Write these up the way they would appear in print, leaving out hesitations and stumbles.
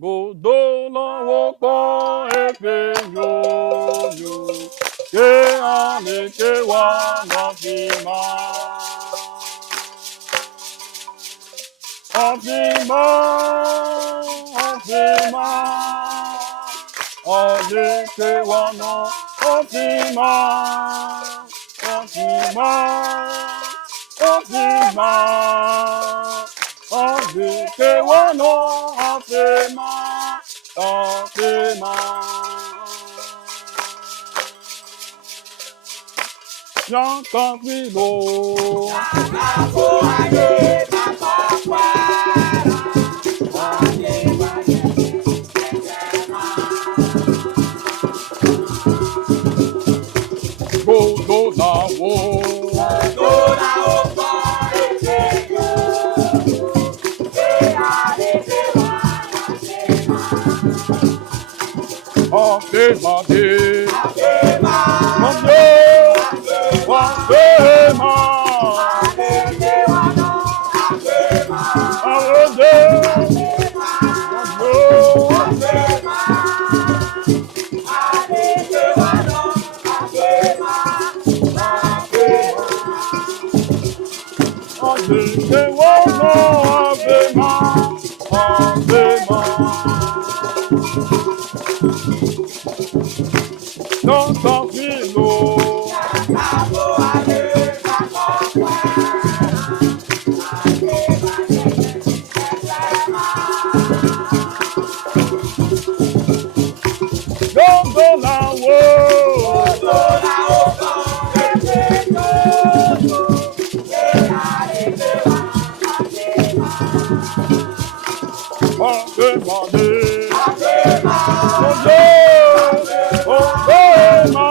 Godola woko epenyoyo, ke ane ke wana fima. Afima, afima, ane ke wana afima, afima, afima. Ane ke wana afima, afima. Yankafilo, Godola wo, afema de, mande, afema, awode, afema, afema, afema. Yankafilo, Godola wo, afema de, mande, afema,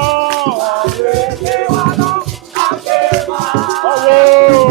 awo,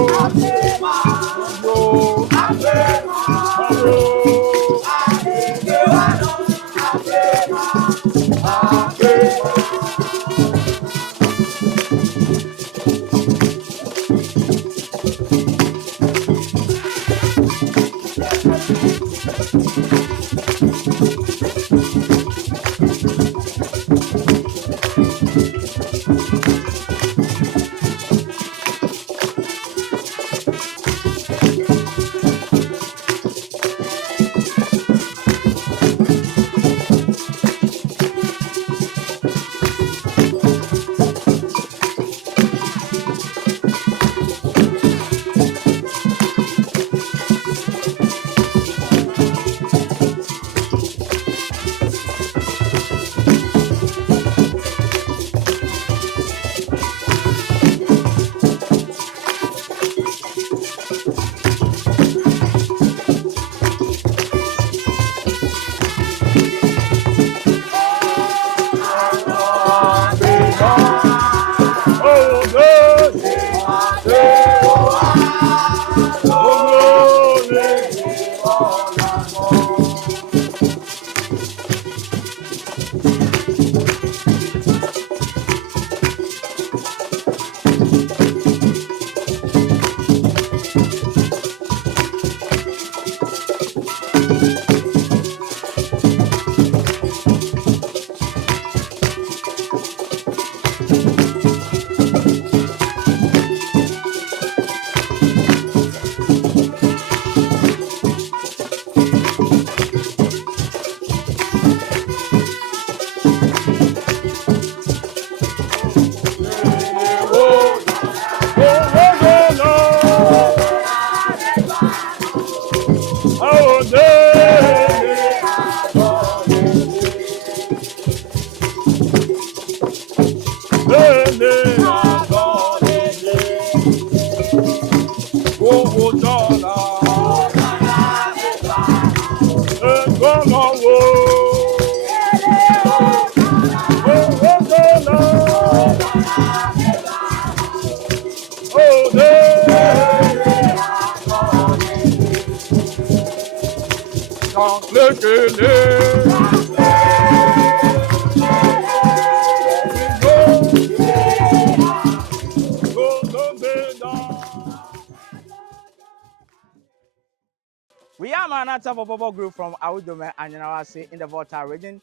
Anata Bobobo Group from Awudome and Yanawase in the Volta region.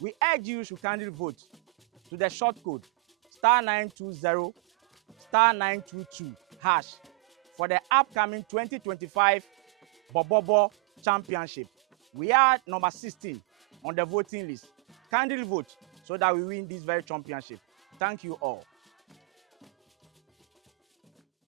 We urge you to kindly vote to the short code *920 *922# for the upcoming 2025 Bobobo Championship. We are number 16 on the voting list. Kindly vote so that we win this very championship. Thank you all.